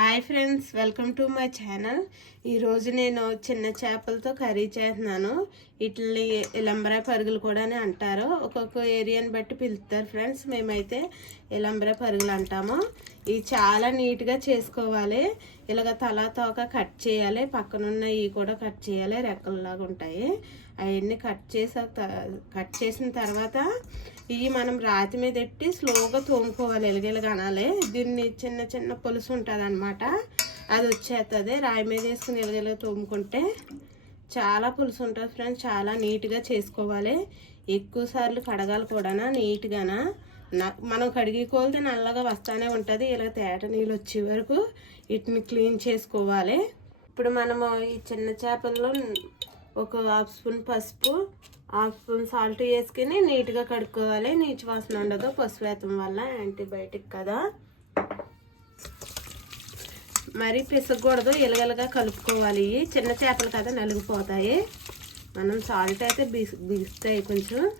Hi friends welcome to my channel. ఈరోజు నేను చిన్న చేపలతో కర్రీ చేస్తున్నాను. ఇట్లని ఇలంబరాయి పరుగులు కూడా అని అంటారు. ఒక్కొక్క ఏరియాని బట్టి పిలుస్తారు ఫ్రెండ్స్. మేమైతే ఇలంబరా పరుగులు అంటాము. ఇవి చాలా నీట్గా చేసుకోవాలి. ఇలాగ తల తోక కట్ చేయాలి. పక్కనున్న ఇవి కూడా కట్ చేయాలి. రెక్కల్లాగా ఉంటాయి. అవన్నీ కట్ చేసా కట్ చేసిన తర్వాత ఇవి మనం రాతి మీద పెట్టి స్లోగా తోముకోవాలి ఎలగెలగనాలి దీన్ని చిన్న చిన్న పులుసు ఉంటుంది అనమాట అది వచ్చేస్తుంది రాయి మీద వేసుకుని ఎలగెలగ తోముకుంటే చాలా పులుసు ఉంటుంది ఫ్రెండ్స్ చాలా నీట్గా చేసుకోవాలి. ఎక్కువ సార్లు కడగాలి కూడా నీట్గానా? మనం కడిగి కోలితే నల్లగా వస్తానే ఉంటుంది. ఇలా తేట నీళ్ళు వచ్చే వరకు వీటిని క్లీన్ చేసుకోవాలి. ఇప్పుడు మనము ఈ చిన్న చేపల్లో ఒక హాఫ్ స్పూన్ పసుపు హాఫ్ స్పూన్ సాల్ట్ వేసుకుని నీట్గా కడుక్కోవాలి. నీచు వాసన ఉండదు పసుపు వేతం వల్ల యాంటీబయాటిక్ కదా. మరి పిసగకూడదు ఇలగలగా కలుపుకోవాలి. చిన్న చేపలు కదా నలిగిపోతాయి. మనం సాల్ట్ అయితే బిగి బిగుస్తాయి కొంచెం.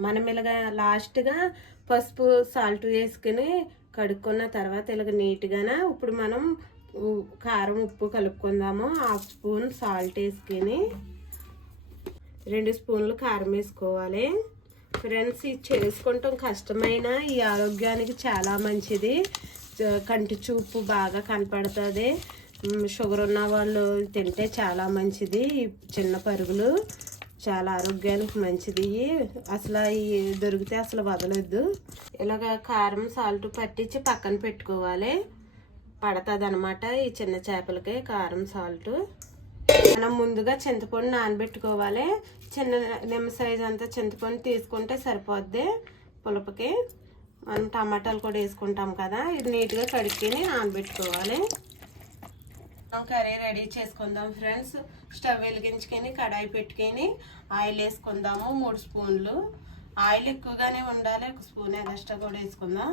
మనం ఇలాగ లాస్ట్గా పసుపు సాల్ట్ వేసుకుని కడుక్కున్న తర్వాత ఇలాగ నీట్గాన ఇప్పుడు మనం కారం ఉప్పు కలుపుకుందాము. హాఫ్ స్పూన్ సాల్ట్ వేసుకుని రెండు స్పూన్లు కారం వేసుకోవాలి. ఫ్రెండ్స్ ఇది చేసుకుంటాం. కష్టమైన ఈ ఆరోగ్యానికి చాలా మంచిది. కంటి చూపు బాగా కనపడుతుంది. షుగర్ ఉన్న వాళ్ళు తింటే చాలా మంచిది. చిన్న పరుగులు చాలా ఆరోగ్యానికి మంచిది. అసలు దొరికితే అసలు వదలొద్దు. ఇలాగ కారం సాల్ట్ పట్టించి పక్కన పెట్టుకోవాలి. పడుతుంది అనమాట ఈ చిన్న చేపలకి కారం సాల్ట్. మనం ముందుగా చింతపండు నానబెట్టుకోవాలి. చిన్న నిమ్మ సైజ్ అంతా చింతపండు తీసుకుంటే సరిపోద్ది పులపకి. మనం టమాటాలు కూడా వేసుకుంటాం కదా ఇది నీట్గా కడుక్కొని నానబెట్టుకోవాలి. కర్రీ రెడీ చేసుకుందాం ఫ్రెండ్స్. స్టవ్ వెలిగించుకొని కడాయి పెట్టుకొని ఆయిల్ వేసుకుందాము మూడు స్పూన్లు. ఆయిల్ ఎక్కువగానే ఉండాలి ఒక స్పూన్ ఎగస్ట్రా కూడా వేసుకుందాం.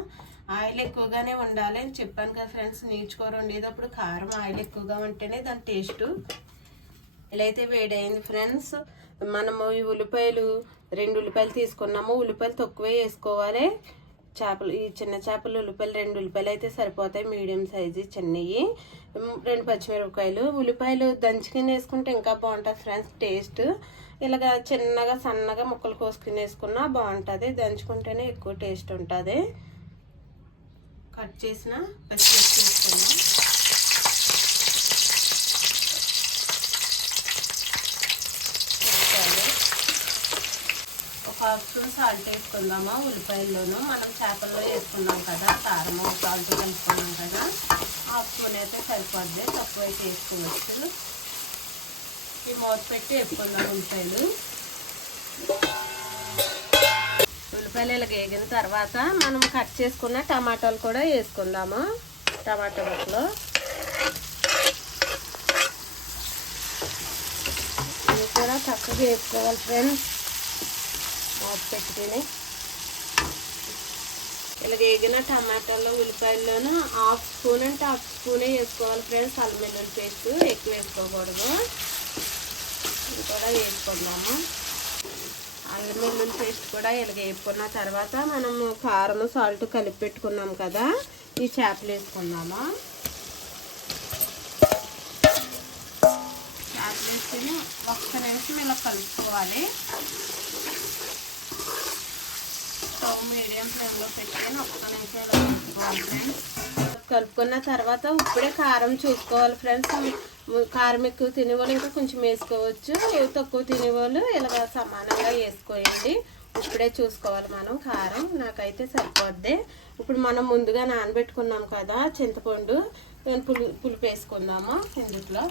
ఆయిల్ ఎక్కువగానే ఉండాలి అని చెప్పాను కదా ఫ్రెండ్స్ నీచుకూర ఉండేటప్పుడు కారం ఆయిల్ ఎక్కువగా ఉంటేనే దాని టేస్ట్. ఇలా అయితే వేడైంది ఫ్రెండ్స్. మనము ఈ ఉల్లిపాయలు రెండు ఉల్లిపాయలు తీసుకున్నాము. ఉల్లిపాయలు తక్కువే వేసుకోవాలి. చేపలు ఈ చిన్న చేపలు ఉల్లిపాయలు రెండు ఉల్లిపాయలు అయితే సరిపోతాయి. మీడియం సైజు చిన్నవి. రెండు పచ్చిమిరపకాయలు. ఉల్లిపాయలు దంచుకుని వేసుకుంటే ఇంకా బాగుంటుంది ఫ్రెండ్స్ టేస్ట్. ఇలాగ చిన్నగా సన్నగా ముక్కలు కోసుకుని వేసుకున్నా బాగుంటుంది. దంచుకుంటేనే ఎక్కువ టేస్ట్ ఉంటుంది. కట్ చేసిన పచ్చిమిర్చి వేసుకున్నాం ఒక హాఫ్ స్పూన్ సాల్ట్ వేసుకుందామా ఉల్లిపాయల్లోనూ. మనం చేపల్లో వేసుకున్నాం కదా కారం సాల్ట్ కలుపుకున్నాం కదా. హాఫ్ స్పూన్ అయితే సరిపోద్ది. తక్కువ అయితే వేసుకోవచ్చు. ఈ మూత పెట్టి వేసుకుందాం ఉల్లిపాయలు ఉల్లిపాయలు ఇలా వేగిన తర్వాత మనం కట్ చేసుకున్న టమాటాలు కూడా వేసుకుందాము. టమాటా ముక్కలు. ఇవి కూడా చక్కగా వేసుకోవాలి ఫ్రెండ్స్. మూత పెట్టుకుని. ఇలా వేగిన టమాటాలు ఉల్లిపాయల్లోనూ హాఫ్ స్పూన్ అంటే హాఫ్ స్పూనే వేసుకోవాలి ఫ్రెండ్స్. అల్లం వెల్లుల్లి పేస్ట్ ఎక్కువ వేసుకోకూడదు. ఇది కూడా వేసుకుందాము అల్లం వెల్లుల్లి పేస్ట్ కూడా ఇలాగ వేసుకున్న తర్వాత మనము కారం సాల్ట్ కలిపి పెట్టుకున్నాం కదా ఈ చేపలు వేసుకుందాము? చేపలు వేసుకుని ఒక్క నిమిషం ఇలా కలుపుకోవాలి. స్టవ్ మీడియం ఫ్లేమ్లో పెట్టుకొని ఒక్క నిమిషం ఇలా కలుపుకోవాలి ఫ్రెండ్స్ కలుపుకున్న తర్వాత ఇప్పుడే కారం చూసుకోవాలి ఫ్రెండ్స్ కారం ఎక్కువ తినేవాళ్ళు ఇంకా కొంచెం వేసుకోవచ్చు. తక్కువ తినేవాళ్ళు ఇలాగ సమానంగా వేసుకోండి ఇప్పుడే చూసుకోవాలి మనం కారం. నాకైతే సరిపోద్ది. ఇప్పుడు మనం ముందుగా నానబెట్టుకున్నాం కదా చింతపండు. పులు పులుపు వేసుకుందాము ఇందులో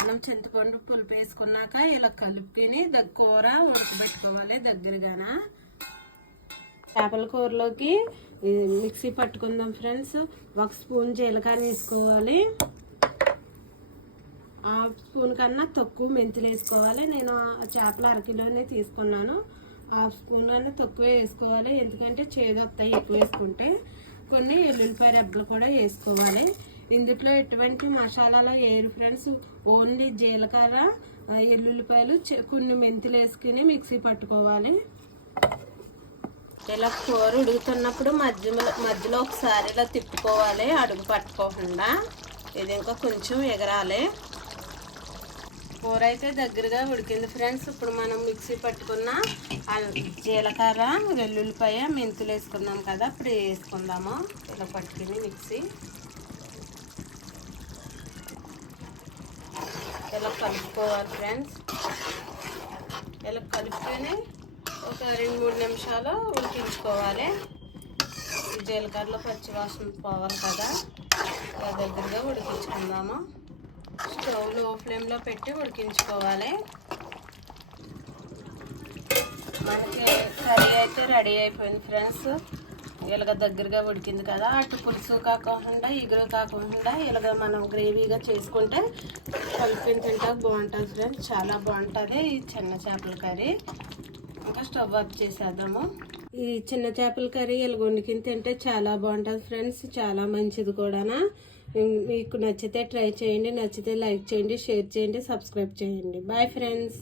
మనం చింతపండు పులుపు వేసుకున్నాక ఇలా కలుపుకొని కూర ఉడకబెట్టుకోవాలి దగ్గరగాన. చేపల కూరలోకి మిక్సీ పట్టుకుందాం ఫ్రెండ్స్. ఒక స్పూన్ జీలకర్ర వేసుకోవాలి. హాఫ్ స్పూన్ కన్నా తక్కువ మెంతులు వేసుకోవాలి. నేను చేపలు అరకిలోనే తీసుకున్నాను. హాఫ్ స్పూన్ కన్నా తక్కువ వేసుకోవాలి. ఎందుకంటే చేదు వస్తాయి ఎక్కువ వేసుకుంటే. కొన్ని ఎల్లుల్లిపాయ రెబ్బలు కూడా వేసుకోవాలి. ఇందులో ఎటువంటి మసాలాలు వేయరు ఫ్రెండ్స్. ఓన్లీ జీలకర్ర ఎల్లుల్లిపాయలు కొన్ని మెంతులు వేసుకుని మిక్సీ పట్టుకోవాలి. ఇలా కూర ఉడుకుతున్నప్పుడు మధ్యలో మధ్యలో ఒకసారి ఇలా తిప్పుకోవాలి అడుగు పట్టుకోకుండా. ఇది ఇంకా కొంచెం ఎగరాలి. కూర అయితే దగ్గరగా ఉడికింది ఫ్రెండ్స్. ఇప్పుడు మనం మిక్సీ పట్టుకున్న జీలకర్ర వెల్లుల్లిపాయ మెంతులు వేసుకున్నాం కదా ఇప్పుడు వేసుకుందాము. ఇలా పట్టుకుని మిక్సీ. ఇలా కలుపుకోవాలి ఫ్రెండ్స్. ఇలా కలుపుకొని ఒక రెండు మూడు నిమిషాలు ఉడికించుకోవాలి. జీలకర్రలో పచ్చి వాసన పోవాలి కదా. ఇలా దగ్గరగా ఉడికించుకుందాము. స్టవ్లో ఫ్లేమ్లో పెట్టి ఉడికించుకోవాలి. మనకి కర్రీ అయితే రెడీ అయిపోయింది ఫ్రెండ్స్. ఇలాగ దగ్గరగా ఉడికింది కదా. అటు పులుసు కాకుండా ఇగురు కాకుండా ఇలాగ మనం గ్రేవీగా చేసుకుంటే కలిపిన తింటే బాగుంటుంది ఫ్రెండ్స్. చాలా బాగుంటుంది ఈ చిన్న చేపల కర్రీ. ఇంకా స్టవ్ ఆఫ్ చేసేద్దాము. ఈ చిన్న చేపల కర్రీ ఇలా తింటే చాలా బాగుంటుంది ఫ్రెండ్స్ చాలా మంచిది కూడానా. మీకు నచ్చితే ట్రై చేయండి నచ్చితే లైక్ చేయండి షేర్ చేయండి సబ్స్క్రైబ్ చేయండి. Bye friends.